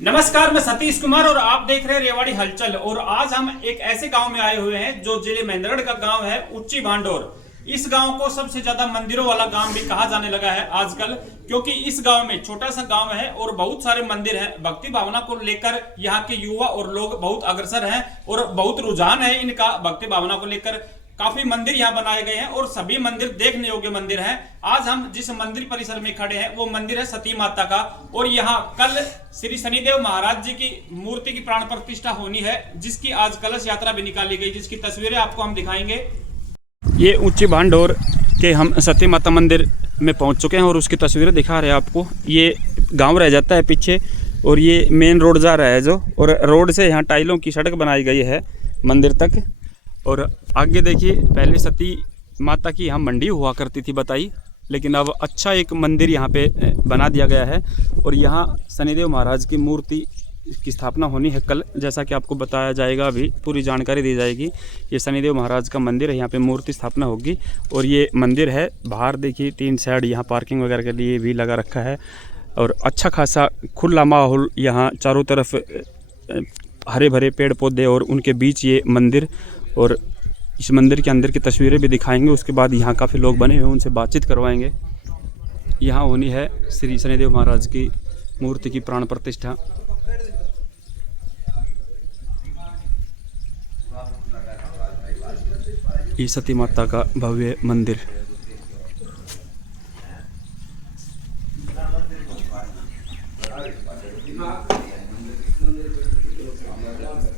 नमस्कार, मैं सतीश कुमार और आप देख रहे हैं रेवाड़ी हलचल। और आज हम एक ऐसे गांव में आए हुए हैं जो जिले महेंद्रगढ़ का गांव है, ऊंची भांडोर। इस गांव को सबसे ज्यादा मंदिरों वाला गांव भी कहा जाने लगा है आजकल, क्योंकि इस गांव में छोटा सा गांव है और बहुत सारे मंदिर हैं। भक्ति भावना को लेकर यहाँ के युवा और लोग बहुत अग्रसर हैं और बहुत रुझान है इनका भक्ति भावना को लेकर। काफी मंदिर यहाँ बनाए गए हैं और सभी मंदिर देखने योग्य मंदिर हैं। आज हम जिस मंदिर परिसर में खड़े हैं वो मंदिर है सती माता का, और यहाँ कल श्री शनिदेव महाराज जी की मूर्ति की प्राण प्रतिष्ठा होनी है, जिसकी आज कलश यात्रा भी निकाली गई, जिसकी तस्वीरें आपको हम दिखाएंगे। ये ऊंची भांडोर के हम सती माता मंदिर में पहुंच चुके हैं और उसकी तस्वीरें दिखा रहे हैं आपको। ये गाँव रह जाता है पीछे और ये मेन रोड जा रहा है जो, और रोड से यहाँ टाइलों की सड़क बनाई गई है मंदिर तक। और आगे देखिए, पहले सती माता की यहाँ मंडी हुआ करती थी बताई, लेकिन अब अच्छा एक मंदिर यहाँ पे बना दिया गया है। और यहाँ शनिदेव महाराज की मूर्ति की स्थापना होनी है कल, जैसा कि आपको बताया जाएगा, अभी पूरी जानकारी दी जाएगी। ये शनिदेव महाराज का मंदिर है, यहाँ पे मूर्ति स्थापना होगी। और ये मंदिर है, बाहर देखिए 3 साइड यहाँ पार्किंग वगैरह के लिए भी लगा रखा है, और अच्छा खासा खुला माहौल, यहाँ चारों तरफ हरे भरे पेड़ पौधे और उनके बीच ये मंदिर। और इस मंदिर के अंदर की तस्वीरें भी दिखाएंगे। उसके बाद यहाँ काफ़ी लोग बने हुए, उनसे बातचीत करवाएंगे। यहाँ होनी है श्री शनिदेव महाराज की मूर्ति की प्राण प्रतिष्ठा। ये सती माता का भव्य मंदिर।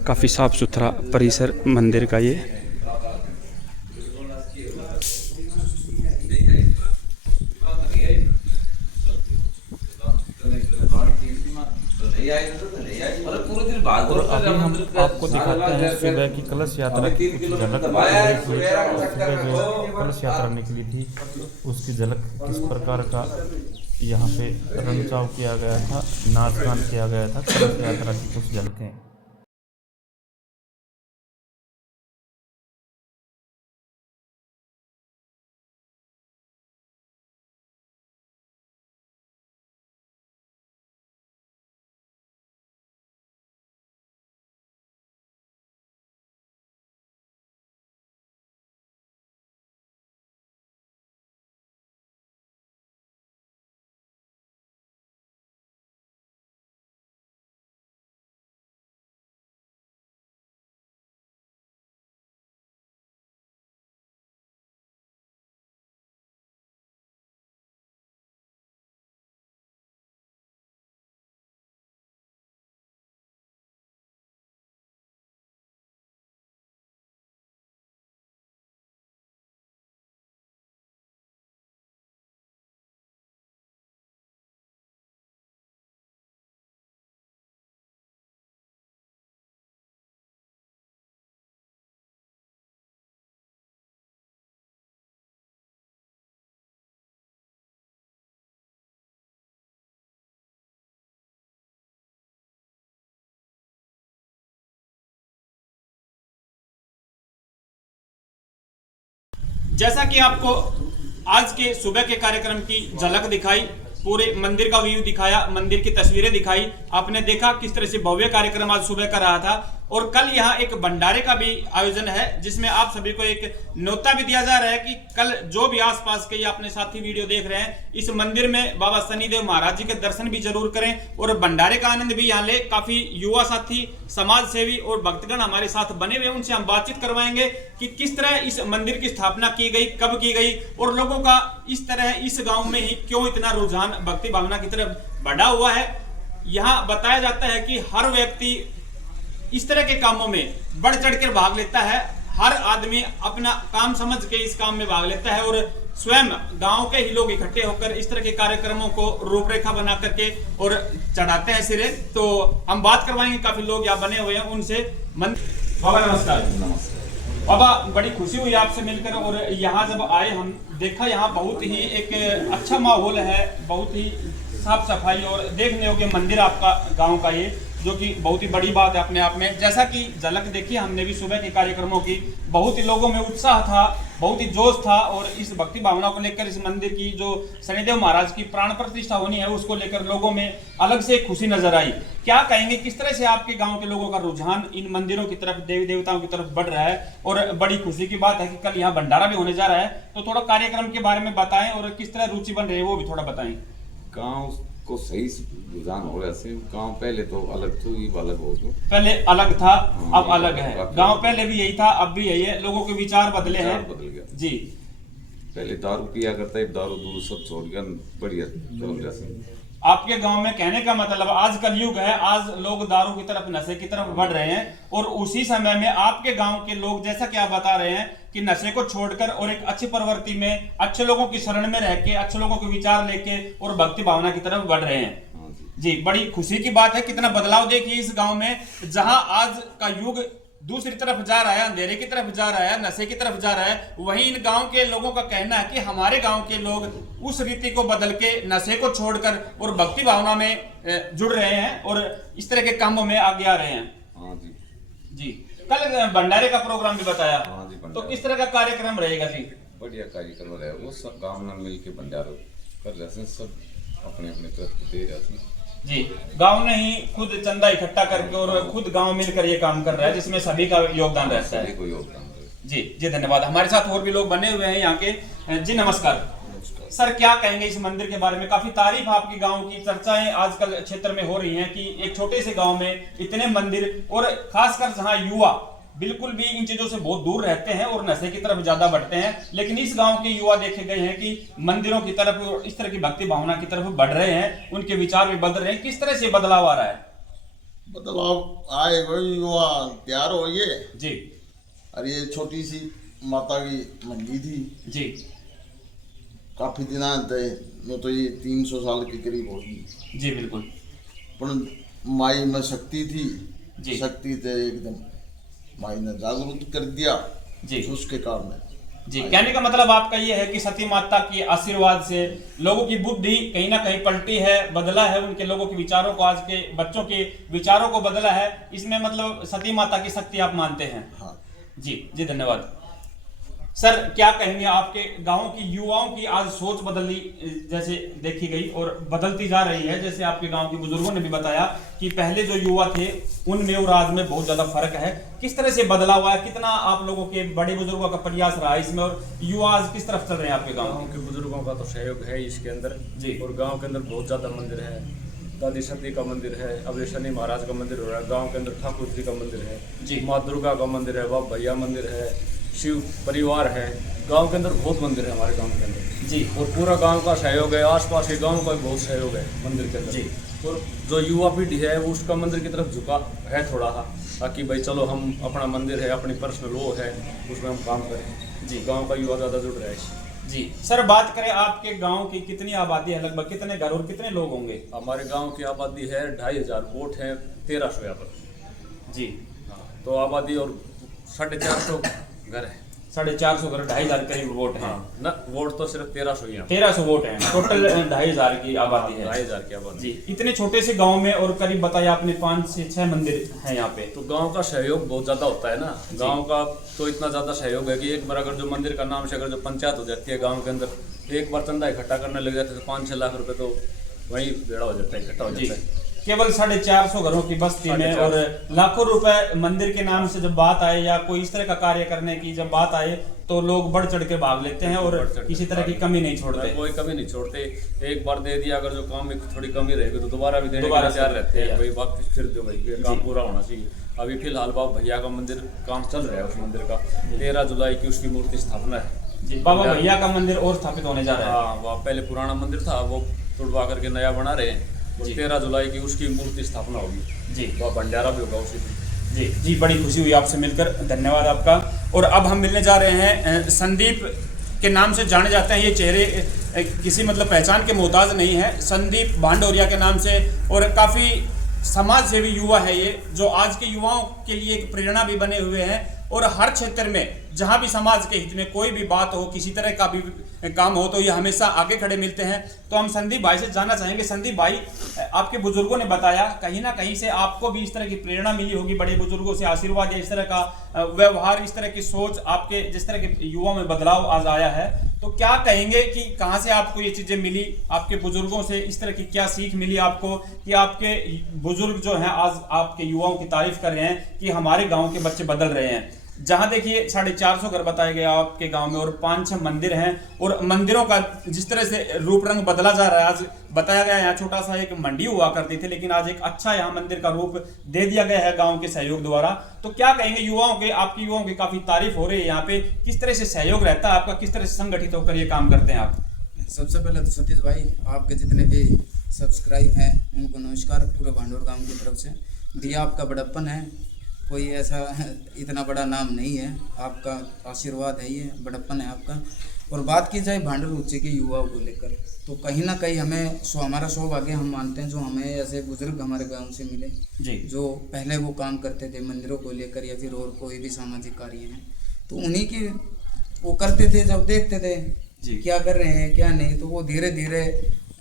काफ़ी साफ सुथरा परिसर मंदिर का ये। और अभी हम आपको दिखाते हैं सुबह की कलश यात्रा की झलक। सुबह जो कलश यात्रा निकली थी उसकी झलक किस प्रकार का यहाँ पे रंगचाव किया गया था, नाच गान किया गया था। कलश यात्रा की कुछ झलकें। जैसा कि आपको आज के सुबह के कार्यक्रम की झलक दिखाई, पूरे मंदिर का व्यू दिखाया, मंदिर की तस्वीरें दिखाई, आपने देखा किस तरह से भव्य कार्यक्रम आज सुबह का रहा था। और कल यहाँ एक भंडारे का भी आयोजन है, जिसमें आप सभी को एक न्योता भी दिया जा रहा है कि कल जो भी आसपास के अपने साथी वीडियो देख रहे हैं, इस मंदिर में बाबा शनिदेव महाराज जी के दर्शन भी जरूर करें और भंडारे का आनंद भी यहाँ ले। काफी युवा साथी, समाज सेवी और भक्तगण हमारे साथ बने हुए, उनसे हम बातचीत करवाएंगे कि किस तरह इस मंदिर की स्थापना की गई, कब की गई, और लोगों का इस तरह इस गाँव में ही क्यों इतना रुझान भक्ति भावना की तरफ बढ़ा हुआ है। यहाँ बताया जाता है कि हर व्यक्ति इस तरह के कामों में बढ़ चढ़कर भाग लेता है। हर आदमी अपना काम समझ के इस काम में भाग लेता है और स्वयं गांव के ही लोग इकट्ठे होकर इस तरह के कार्यक्रमों को रूपरेखा बना करके और चढ़ाते हैं सिरे। तो हम बात करवाएंगे, काफी लोग यहाँ बने हुए हैं उनसे। बाबा नमस्कार। बाबा, बड़ी खुशी हुई आपसे मिलकर। और यहाँ जब आए, हम देखा यहाँ बहुत ही एक अच्छा माहौल है, बहुत ही साफ सफाई और देखने योग्य मंदिर आपका गाँव का ये, जो कि बहुत ही बड़ी बात है अपने आप में। जैसा कि झलक देखी हमने भी सुबह के कार्यक्रमों की, बहुत ही लोगों में उत्साह था, बहुत ही जोश था, और इस भक्ति भावना को लेकर इस मंदिर की जो शनिदेव महाराज की प्राण प्रतिष्ठा होनी है उसको लेकर लोगों में अलग से खुशी नजर आई। क्या कहेंगे, किस तरह से आपके गांव के लोगों का रुझान इन मंदिरों की तरफ, देवी देवताओं की तरफ बढ़ रहा है? और बड़ी खुशी की बात है कि कल यहाँ भंडारा भी होने जा रहा है, तो थोड़ा कार्यक्रम के बारे में बताएं और किस तरह रुचि बन रही है वो भी थोड़ा बताएं। गांव को सही रुझान हो रहा है। गांव पहले तो अलग था, ये अलग हो गया। पहले अलग था, अब अलग है। गांव पहले भी यही था, अब भी यही है, लोगों के विचार बदले हैं। बदल गया जी। पहले दारू पिया करता है, दारू दूर सब छोड़ गया, बढ़िया चल रहा। आपके गांव में कहने का मतलब आज कलयुग है, आज लोग दारू की तरफ, नशे की तरफ बढ़ रहे हैं, और उसी समय में आपके गांव के लोग, जैसा कि आप बता रहे हैं कि नशे को छोड़कर और एक अच्छी प्रवृत्ति में, अच्छे लोगों की शरण में रह के, अच्छे लोगों के विचार लेके और भक्ति भावना की तरफ बढ़ रहे हैं। जी, बड़ी खुशी की बात है। कितना बदलाव देखिए इस गांव में, जहां आज का युग दूसरी तरफ जा रहा है, अंधेरे की तरफ जा रहा है, नशे की तरफ जा रहा है, वहीं इन गांव के लोगों का कहना है कि हमारे गांव के लोग उस रीति को बदल के नशे को छोड़कर और भक्ति भावना में जुड़ रहे हैं और इस तरह के कामों में आगे आ रहे हैं। हाँ जी। जी, कल भंडारे का प्रोग्राम भी बताया। हाँ जी, तो किस तरह का कार्यक्रम रहेगा जी? बढ़िया कार्यक्रम रहेगा। वो सब गांव में मिल के भंडारा कर रहे हैं, सब अपने अपने तरफ दे रहे हैं। जी, गांव ने ही खुद चंदा इकट्ठा करके और खुद गांव मिलकर ये काम कर रहा है, जिसमें सभी का योगदान रहता है। जी जी, धन्यवाद। हमारे साथ और भी लोग बने हुए हैं यहाँ के। जी नमस्कार सर, क्या कहेंगे इस मंदिर के बारे में? काफी तारीफ आपकी गांव की, चर्चाएं आजकल क्षेत्र में हो रही हैं कि एक छोटे से गांव में इतने मंदिर, और खासकर जहां युवा बिल्कुल भी इन चीजों से बहुत दूर रहते हैं और नशे की तरफ ज्यादा बढ़ते हैं, लेकिन इस गांव के युवा देखे गए हैं कि मंदिरों की तरफ और इस तरह की भक्ति भावना की तरफ बढ़ रहे हैं, उनके विचार भी बदल रहे हैं। किस तरह से बदलाव आ रहा है? बदलाव आए वही युवा तैयार हो ये जी। और ये छोटी सी माता की मंडी थी जी, काफी दिन में तो ये 300 साल के करीब होगी। जी बिल्कुल। पर माई में शक्ति थी जी। शक्ति थे एकदम, माई ने जागरूक कर दिया जी, उसके कारण। जी, कहने का मतलब आपका ये है कि सती माता के आशीर्वाद से लोगों की बुद्धि कहीं ना कहीं पलटी है, बदला है, उनके लोगों के विचारों को, आज के बच्चों के विचारों को बदला है। इसमें मतलब सती माता की शक्ति आप मानते हैं? हाँ जी जी, धन्यवाद। सर, क्या कहेंगे, आपके गांव की युवाओं की आज सोच बदली जैसे देखी गई और बदलती जा रही है, जैसे आपके गांव के बुजुर्गों ने भी बताया कि पहले जो युवा थे उनमें और आज में बहुत ज्यादा फर्क है। किस तरह से बदलाव हुआ है? कितना आप लोगों के बड़े बुजुर्गों का प्रयास रहा है इसमें, और युवा आज किस तरफ चल रहे हैं आपके गाँव के बुजुर्गों का? तो सहयोग है इसके अंदर जी। और गाँव के अंदर बहुत ज्यादा मंदिर है। दादी सती का मंदिर है, अब शनि महाराज का मंदिर हो रहा है, गाँव के अंदर ठाकुर जी का मंदिर है जी, माँ दुर्गा का मंदिर है, बाबा भैया मंदिर है, शिव परिवार है। गांव के अंदर बहुत मंदिर है हमारे गांव के अंदर जी, और पूरा गांव का सहयोग है, आसपास के गांव का भी बहुत सहयोग है मंदिर के अंदर जी। और जो युवा पीढ़ी है वो उसका मंदिर की तरफ झुका है थोड़ा सा, ताकि भाई चलो हम अपना मंदिर है, अपनी पर्सनल वो है, उसमें हम काम करें। जी, गाँव का युवा ज़्यादा जुड़ रहा है। जी सर, बात करें आपके गांव की कितनी आबादी है, लगभग कितने घर और कितने लोग होंगे? हमारे गांव की आबादी है 2500 वोट है, 1300 यहाँ पर। जी हाँ, तो आबादी और 450 घर है। 450 घर, 2500 करीब वोट हैं। ना, वोट तो सिर्फ 1300 ही है। 1300 वोट हैं, टोटल 2500 की आबादी है। 2500 की आबादी जी, इतने छोटे से गांव में, और करीब बताया आपने 5 से 6 मंदिर हैं यहाँ पे। तो गांव का सहयोग बहुत ज्यादा होता है ना। गांव का तो इतना ज्यादा सहयोग है कि एक बार अगर जो मंदिर का नाम से अगर जो पंचायत हो जाती है गांव के अंदर, एक बार चंदा इकट्ठा करने लग जाते हैं तो 5-6 लाख रुपए तो वहीं बेड़ा हो जाता है, इकट्ठा हो जाता है। केवल 450 घरों की बस्ती में, और लाखों रुपए मंदिर के नाम से जब बात आए या कोई इस तरह का कार्य करने की जब बात आए तो लोग बढ़ चढ़ के भाग लेते हैं और किसी तरह की कमी नहीं छोड़ते। कोई कमी नहीं छोड़ते। एक बार दे दिया, अगर जो काम में थोड़ी कमी रहेगी तो दोबारा भी देने के लिए तैयार रहते हैं। भाई वापस फिर दो, भाई ये काम पूरा होना चाहिए। अभी फिलहाल बाबा भैया का मंदिर काम चल रहा है, उस मंदिर का 13 जुलाई की उसकी मूर्ति स्थापना है। जी, बाबा भैया का मंदिर और स्थापित होने जा रहा है। हाँ, वह पहले पुराना मंदिर था, वो तोड़वा करके नया बना रहे हैं। 13 जुलाई की उसकी मूर्ति स्थापना होगी। जी, वह भंडारा भी होगा उसी दिन। जी जी, बड़ी खुशी हुई आपसे मिलकर, धन्यवाद आपका। और अब हम मिलने जा रहे हैं संदीप के नाम से जाने जाते हैं। ये चेहरे किसी मतलब पहचान के मोहताज नहीं है, संदीप भांडोरिया के नाम से, और काफ़ी समाज सेवी युवा है ये, जो आज के युवाओं के लिए एक प्रेरणा भी बने हुए हैं और हर क्षेत्र में जहां भी समाज के हित में कोई भी बात हो, किसी तरह का भी काम हो तो ये हमेशा आगे खड़े मिलते हैं। तो हम संदीप भाई से जानना चाहेंगे, संदीप भाई आपके बुजुर्गों ने बताया कहीं ना कहीं से आपको भी इस तरह की प्रेरणा मिली होगी, बड़े बुजुर्गों से आशीर्वाद या इस तरह का व्यवहार, इस तरह की सोच आपके जिस तरह के युवा में बदलाव आज आया है, तो क्या कहेंगे कि कहां से आपको ये चीजें मिली, आपके बुजुर्गों से इस तरह की क्या सीख मिली आपको कि आपके बुजुर्ग जो हैं आज आपके युवाओं की तारीफ कर रहे हैं कि हमारे गांव के बच्चे बदल रहे हैं। जहां देखिए 450 घर बताए गए आपके गांव में और 5-6 मंदिर हैं और मंदिरों का जिस तरह से रूप रंग बदला जा रहा है, आज बताया गया यहाँ छोटा सा एक मंडी हुआ करती थी लेकिन आज एक अच्छा यहाँ मंदिर का रूप दे दिया गया है गांव के सहयोग द्वारा। तो क्या कहेंगे युवाओं के, आपके युवाओं की काफी तारीफ हो रही है यहाँ पे, किस तरह से सहयोग रहता है आपका, किस तरह से संगठित होकर ये काम करते हैं आप? सबसे पहले तो सतीश भाई आपके जितने भी सब्सक्राइब हैं उनको नमस्कार, पूरे भांडोर गांव की तरफ से। दिया आपका बड़प्पन है, कोई ऐसा इतना बड़ा नाम नहीं है, आपका आशीर्वाद है, ये बड़प्पन है आपका। और बात की जाए भांडोर उच्चे के युवाओं को लेकर तो कहीं ना कहीं हमें हमारा सौभाग्य हम मानते हैं जो हमें ऐसे बुजुर्ग हमारे गांव से मिले जी, जो पहले वो काम करते थे मंदिरों को लेकर या फिर और कोई भी सामाजिक कार्य हैं, तो उन्हीं की वो करते थे। जब देखते थे जी क्या कर रहे हैं क्या नहीं, तो वो धीरे धीरे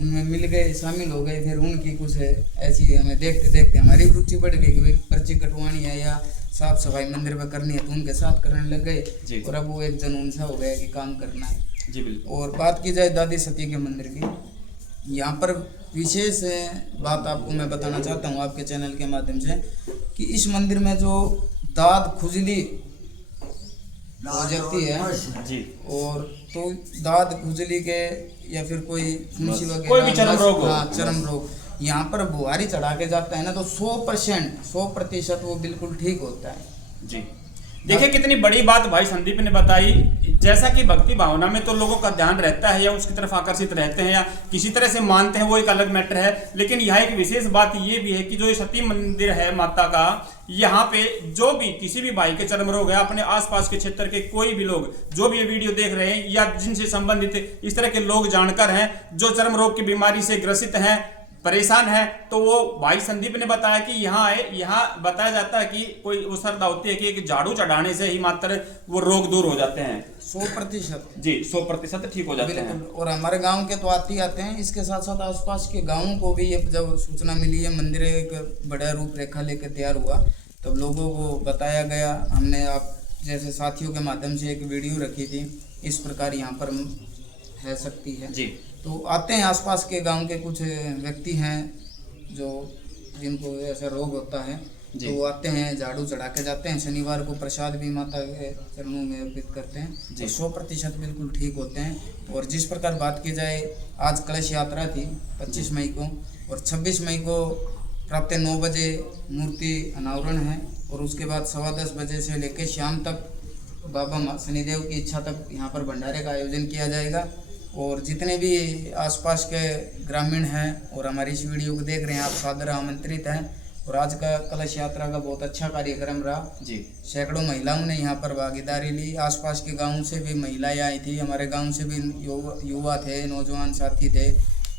उनमें मिल गए, शामिल हो गए। फिर उनकी कुछ ऐसी हमें देखते देखते हमारी रुचि बढ़ गई कि भाई पर्ची कटवानी है या साफ सफाई मंदिर में करनी है, तो उनके साथ करने लग गए और अब वो एक जुनून सा हो गया कि काम करना है जी। बिल्कुल। और बात की जाए दादी सती के मंदिर की, यहाँ पर विशेष बात आपको मैं बताना चाहता हूँ आपके चैनल के माध्यम से कि इस मंदिर में जो दाद खुजली हो जाती है जी, और तो दाद खुजली के या फिर कोई फुंसी वगैरह कोई भी चर्म रोग हो, चर्म रोग यहाँ पर बुहारी चढ़ा के जाता है ना, तो 100% वो बिल्कुल ठीक होता है जी। देखिए कितनी बड़ी बात भाई संदीप ने बताई। जैसा कि भक्ति भावना में तो लोगों का ध्यान रहता है या उसकी तरफ आकर्षित रहते हैं या किसी तरह से मानते हैं, वो एक अलग मैटर है। लेकिन यहाँ एक विशेष बात ये भी है कि जो ये सती मंदिर है माता का, यहाँ पे जो भी किसी भी भाई के चर्म रोग है, अपने आसपास के क्षेत्र के कोई भी लोग जो भी ये वीडियो देख रहे हैं या जिनसे संबंधित इस तरह के लोग जानकर हैं जो चर्म रोग की बीमारी से ग्रसित हैं, परेशान है, तो वो भाई संदीप ने बताया कि यहाँ आए। यहाँ बताया जाता है कि कोई वो श्रद्धा होती है कि एक झाड़ू चढ़ाने से ही मात्र वो रोग दूर हो जाते हैं 100% जी, 100% ठीक हो जाते हैं। और हमारे गांव के तो आते हैं, इसके साथ साथ आसपास के गांवों को भी ये जब सूचना मिली है मंदिर एक बड़ा रूपरेखा लेकर तैयार हुआ, तब लोगों को बताया गया। हमने आप जैसे साथियों के माध्यम से एक वीडियो रखी थी, इस प्रकार यहाँ पर है सकती है जी। तो आते हैं आसपास के गांव के कुछ व्यक्ति हैं जो जिनको ऐसा रोग होता है, तो वो आते हैं, झाड़ू चढ़ा के जाते हैं। शनिवार को प्रसाद भी माता के चरणों में अर्पित करते हैं, तो 100% बिल्कुल ठीक होते हैं। और जिस प्रकार बात की जाए, आज कलश यात्रा थी 25 मई को और 26 मई को प्रातः 9 बजे मूर्ति अनावरण है और उसके बाद 10:15 बजे से लेकर शाम तक बाबा शनिदेव की इच्छा तक यहाँ पर भंडारे का आयोजन किया जाएगा। और जितने भी आसपास के ग्रामीण हैं और हमारी इस वीडियो को देख रहे हैं, आप सादर आमंत्रित हैं। और आज का कलश यात्रा का बहुत अच्छा कार्यक्रम रहा जी। सैकड़ों महिलाओं ने यहाँ पर भागीदारी ली, आसपास के गाँव से भी महिलाएं आई थी, हमारे गाँव से भी युवा थे, नौजवान साथी थे।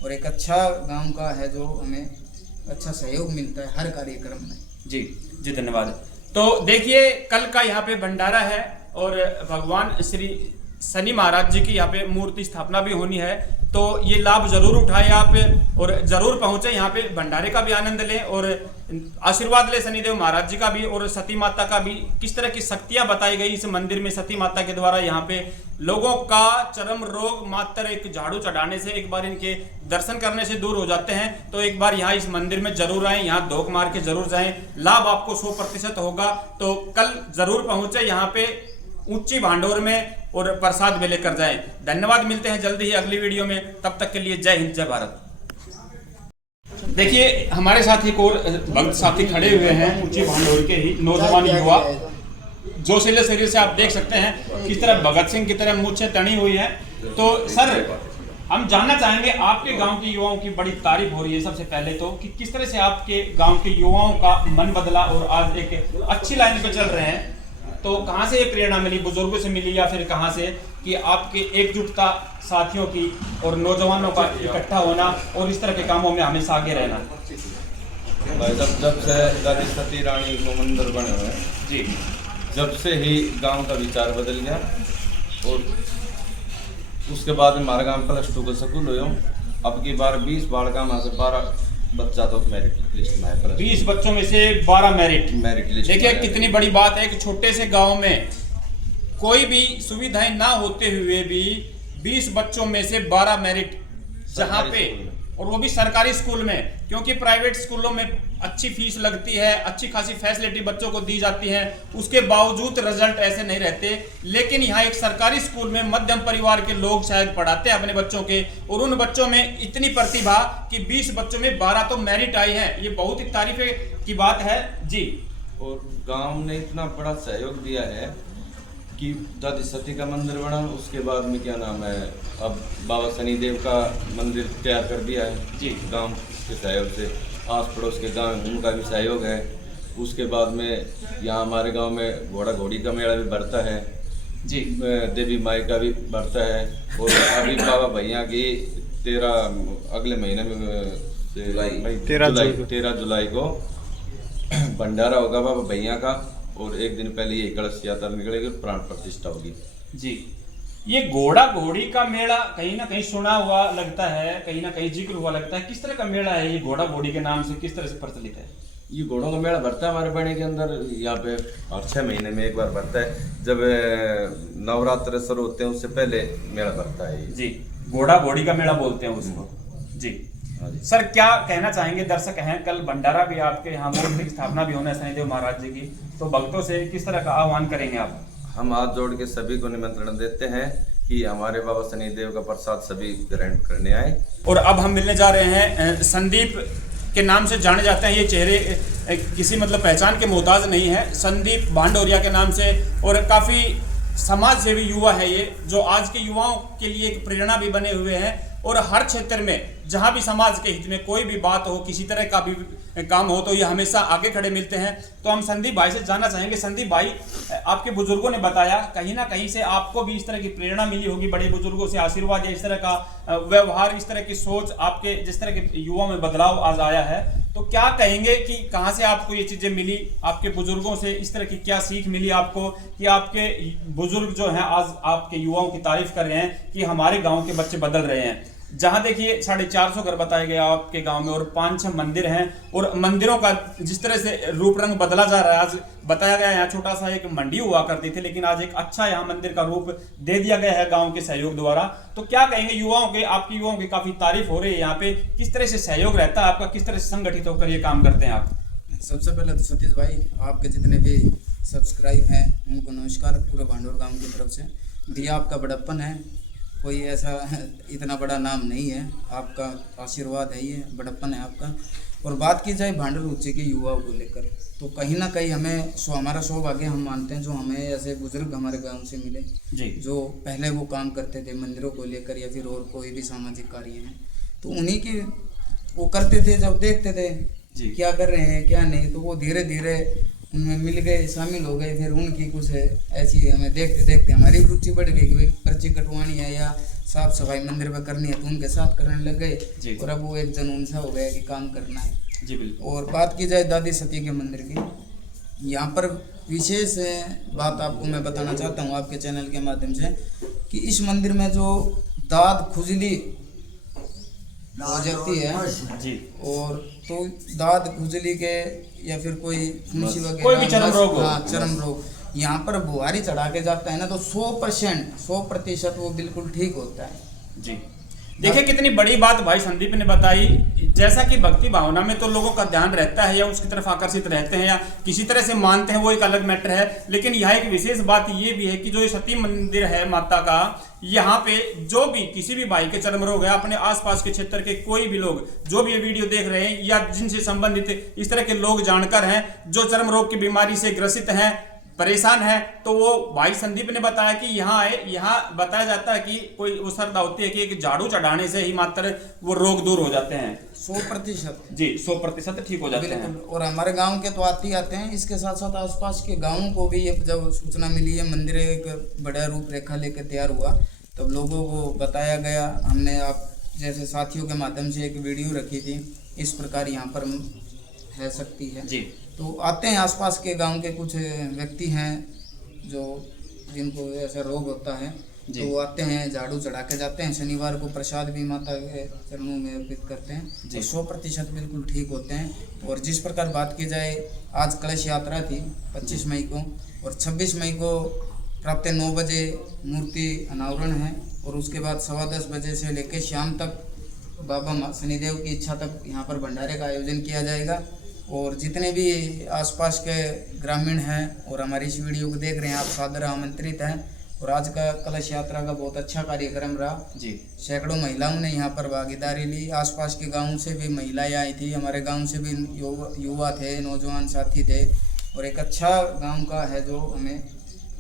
और एक अच्छा गाँव का है जो हमें अच्छा सहयोग मिलता है हर कार्यक्रम में। जी जी, धन्यवाद। तो देखिए कल का यहाँ पे भंडारा है और भगवान श्री शनि महाराज जी की यहाँ पे मूर्ति स्थापना भी होनी है, तो ये लाभ जरूर उठाएं आप और जरूर पहुंचे यहाँ पे, भंडारे का भी आनंद लें और आशीर्वाद लें शनिदेव महाराज जी का भी और सती माता का भी। किस तरह की शक्तियां बताई गई इस मंदिर में सती माता के द्वारा, यहाँ पे लोगों का चरम रोग मात्र एक झाड़ू चढ़ाने से, एक बार इनके दर्शन करने से दूर हो जाते हैं। तो एक बार यहाँ इस मंदिर में जरूर आए, यहाँ धोख मार के जरूर जाएं, लाभ आपको 100% होगा। तो कल जरूर पहुंचे यहाँ पे ऊंची भांडोर में और प्रसाद भी लेकर जाएं। धन्यवाद, मिलते हैं जल्दी ही अगली वीडियो में, तब तक के लिए जय हिंद जय भारत। देखिए हमारे साथ एक और भक्त साथी खड़े हुए हैं, ऊंची भांडोर के ही नौजवान युवा, जोशीले शरीर से आप देख सकते हैं किस तरह भगत सिंह की तरह मूछें तनी हुई है। तो सर हम जानना चाहेंगे, आपके गांव के युवाओं की बड़ी तारीफ हो रही है सबसे पहले तो, कि किस तरह से आपके गांव के युवाओं का मन बदला और आज एक अच्छी लाइन पे चल रहे हैं। तो कहाँ से ये प्रेरणा मिली, बुजुर्गों से मिली या फिर कहाँ से कि आपके एकजुटता साथियों की और नौजवानों का इकट्ठा होना और इस तरह के कामों में हमेशा आगे रहना? भाई जब से दादी सती रानी को मंदिर बने हुए हैं जी, जब से ही गांव का विचार बदल गया और उसके बाद हमारे गांव +2 का स्कूल हो। अब की बार 20 बालका में से 12 बच्चा तो मेरिट लिस्ट में है। 20 बच्चों में से 12 मेरिट लिस्ट। देखिए कितनी बड़ी बात है कि छोटे से गांव में कोई भी सुविधाएं ना होते हुए भी 20 बच्चों में से 12 मेरिट, जहां पे और वो भी सरकारी स्कूल में, क्योंकि प्राइवेट स्कूलों में अच्छी फीस लगती है, अच्छी खासी फैसिलिटी बच्चों को दी जाती है, उसके बावजूद रिजल्ट ऐसे नहीं रहते। लेकिन यहाँ एक सरकारी स्कूल में मध्यम परिवार के लोग शायद पढ़ाते हैं अपने बच्चों के, और उन बच्चों में इतनी प्रतिभा कि 20 बच्चों में 12 तो मेरिट आई हैं। ये बहुत ही तारीफ की बात है जी। और गांव ने इतना बड़ा सहयोग दिया है कि दादी सती का मंदिर बना, उसके बाद में क्या नाम है, अब बाबा शनिदेव का मंदिर तैयार कर दिया है जी। गांव के सहयोग से, आस पड़ोस के गांव उनका भी सहयोग है। उसके बाद में यहाँ हमारे गांव में घोड़ा घोड़ी का मेला भी बढ़ता है जी, देवी माई का भी बढ़ता है। और अभी बाबा भैया की 13 अगले महीने में 13 जुलाई को भंडारा होगा बाबा भैया का, और एक दिन पहले ये कलश यात्रा निकलेगी, प्राण प्रतिष्ठा होगी जी। ये घोड़ा घोड़ी का मेला कहीं ना कहीं सुना हुआ लगता है, कहीं ना कहीं जिक्र हुआ लगता है। किस तरह का मेला है ये घोड़ा घोड़ी के नाम से, किस तरह से प्रचलित है? ये घोड़ों का मेला भरता है हमारे बड़े के अंदर यहाँ पे, और 6 महीने में एक बार भरता है। जब नवरात्र शुरू होते हैं उससे पहले मेला भरता है जी। घोड़ा घोड़ी का मेला बोलते हैं उसको जी। सर क्या कहना चाहेंगे, दर्शक हैं, कल भंडारा भी आपके यहाँ मूर्ति की स्थापना भी होना है शनिदेव महाराज जी की, तो भक्तों से किस तरह का आह्वान करेंगे आप? हम हाथ जोड़ के सभी को निमंत्रण देते हैं कि हमारे बाबा शनिदेव का प्रसाद सभी ग्रहण करने आए। और अब हम मिलने जा रहे हैं संदीप के नाम से जाने जाते हैं। ये चेहरे किसी मतलब पहचान के मोहताज नहीं है, संदीप भांडोरिया के नाम से, और काफ़ी समाज सेवी युवा है ये, जो आज के युवाओं के लिए एक प्रेरणा भी बने हुए हैं। और हर क्षेत्र में जहां भी समाज के हित में कोई भी बात हो, किसी तरह का भी काम हो, तो ये हमेशा आगे खड़े मिलते हैं। तो हम संदीप भाई से जानना चाहेंगे, संदीप भाई आपके बुजुर्गों ने बताया कहीं ना कहीं से आपको भी इस तरह की प्रेरणा मिली होगी, बड़े बुजुर्गों से आशीर्वाद या इस तरह का व्यवहार, इस तरह की सोच आपके जिस तरह के युवाओं में बदलाव आज आया है, तो क्या कहेंगे कि कहाँ से आपको ये चीजें मिली, आपके बुजुर्गों से इस तरह की क्या सीख मिली आपको कि आपके बुजुर्ग जो हैं आज आपके युवाओं की तारीफ कर रहे हैं कि हमारे गाँव के बच्चे बदल रहे हैं? जहां देखिए 450 घर बताए गए आपके गांव में, और 5-6 मंदिर हैं, और मंदिरों का जिस तरह से रूप रंग बदला जा रहा है। आज बताया गया यहाँ छोटा सा एक मंडी हुआ करती थी, लेकिन आज एक अच्छा यहाँ मंदिर का रूप दे दिया गया है गांव के सहयोग द्वारा। तो क्या कहेंगे युवाओं के, आपके युवाओं की काफी तारीफ हो रही है यहाँ पे, किस तरह से सहयोग रहता है आपका, किस तरह से संगठित होकर ये काम करते हैं आप? सबसे पहले तो सतीश भाई, आपके जितने भी सब्सक्राइब हैं उनको नमस्कार पूरे भांडोर गाँव की तरफ से। भैया आपका बड़प्पन है, कोई ऐसा इतना बड़ा नाम नहीं है, आपका आशीर्वाद है, ये बड़प्पन है आपका। और बात की जाए भांडोर उच्चे के युवाओं को लेकर, तो कहीं ना कहीं हमें हमारा सौभाग्य हम मानते हैं जो हमें ऐसे बुजुर्ग हमारे गांव से मिले जी, जो पहले वो काम करते थे मंदिरों को लेकर या फिर और कोई भी सामाजिक कार्य हैं, तो उन्हीं की वो करते थे। जब देखते थे जी क्या कर रहे हैं क्या नहीं, तो वो धीरे धीरे उनमें मिल गए, शामिल हो गए। फिर उनकी कुछ ऐसी हमें देखते देखते हमारी रुचि बढ़ गई कि भाई पर्ची कटवानी है या साफ सफाई मंदिर में करनी है, तो उनके साथ करने लग गए। और अब वो एक जुनून सा हो गया कि काम करना है जी, बिल्कुल। और बात की जाए दादी सती के मंदिर की, यहाँ पर विशेष बात आपको मैं बताना चाहता हूँ आपके चैनल के माध्यम से कि इस मंदिर में जो दाद खुजली हो जाती है जी, और तो दाद खुजली के या फिर कोई फुंसी वगैरह, कोई भी चरम रोग हो, हाँ चरम रोग, यहाँ पर बुहारी चढ़ा के जाता है ना, तो 100% वो बिल्कुल ठीक होता है जी। देखिए कितनी बड़ी बात भाई संदीप ने बताई। जैसा कि भक्ति भावना में तो लोगों का ध्यान रहता है या उसकी तरफ आकर्षित रहते हैं या किसी तरह से मानते हैं, वो एक अलग मैटर है। लेकिन यहाँ एक विशेष बात ये भी है कि जो ये सती मंदिर है माता का, यहाँ पे जो भी किसी भी भाई के चर्म रोग है, अपने आसपास के क्षेत्र के कोई भी लोग जो भी ये वीडियो देख रहे हैं या जिनसे संबंधित इस तरह के लोग जानकर हैं जो चर्म रोग की बीमारी से ग्रसित हैं, परेशान है, तो वो भाई संदीप ने बताया कि यहाँ आए। यहाँ बताया जाता है कि कोई वो श्रद्धा होती है कि एक झाड़ू चढ़ाने से ही मात्र वो रोग दूर हो जाते हैं 100% जी, 100% ठीक हो जाते हैं। और हमारे गांव के तो आते ही आते हैं, इसके साथ साथ आसपास के गांवों को भी ये जब सूचना मिली है मंदिर एक बड़ा रूपरेखा लेकर तैयार हुआ, तब लोगों को बताया गया। हमने आप जैसे साथियों के माध्यम से एक वीडियो रखी थी, इस प्रकार यहाँ पर है सकती है जी। तो आते हैं आसपास के गांव के कुछ व्यक्ति हैं जो जिनको ऐसा रोग होता है तो वो आते हैं, झाड़ू चढ़ा के जाते हैं। शनिवार को प्रसाद भी माता के चरणों में अर्पित करते हैं और 100% बिल्कुल ठीक होते हैं। और जिस प्रकार बात की जाए, आज कलश यात्रा थी 25 मई को, और 26 मई को प्रातः 9 बजे मूर्ति अनावरण है, और उसके बाद 10:15 बजे से लेकर शाम तक बाबा शनिदेव की इच्छा तक यहाँ पर भंडारे का आयोजन किया जाएगा। और जितने भी आसपास के ग्रामीण हैं और हमारी इस वीडियो को देख रहे हैं, आप सादर आमंत्रित हैं। और आज का कलश यात्रा का बहुत अच्छा कार्यक्रम रहा जी। सैकड़ों महिलाओं ने यहाँ पर भागीदारी ली। आसपास के गांवों से भी महिलाएं आई थी, हमारे गांव से भी युवा थे, नौजवान साथी थे। और एक अच्छा गांव का है जो हमें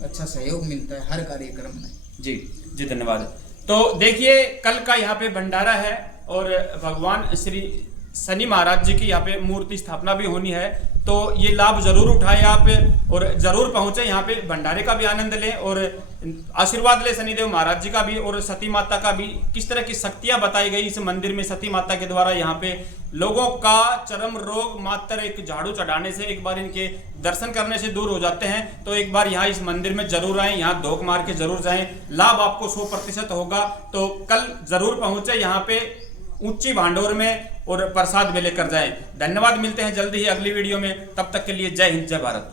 अच्छा सहयोग मिलता है हर कार्यक्रम में। जी धन्यवाद। तो देखिए, कल का यहाँ पे भंडारा है और भगवान श्री शनि महाराज जी की यहाँ पे मूर्ति स्थापना भी होनी है। तो ये लाभ जरूर उठाएं आप और जरूर पहुंचे यहाँ पे, भंडारे का भी आनंद लें और आशीर्वाद लें शनिदेव महाराज जी का भी और सती माता का भी। किस तरह की शक्तियां बताई गई इस मंदिर में सती माता के द्वारा, यहाँ पे लोगों का चरम रोग मात्र एक झाड़ू चढ़ाने से, एक बार इनके दर्शन करने से दूर हो जाते हैं। तो एक बार यहाँ इस मंदिर में जरूर आए, यहाँ धोख मार के जरूर जाएं, लाभ आपको 100% होगा। तो कल जरूर पहुंचे यहाँ पे ऊंची भांडोर में और प्रसाद भी लेकर जाएं। धन्यवाद, मिलते हैं जल्दी ही अगली वीडियो में। तब तक के लिए जय हिंद, जय भारत।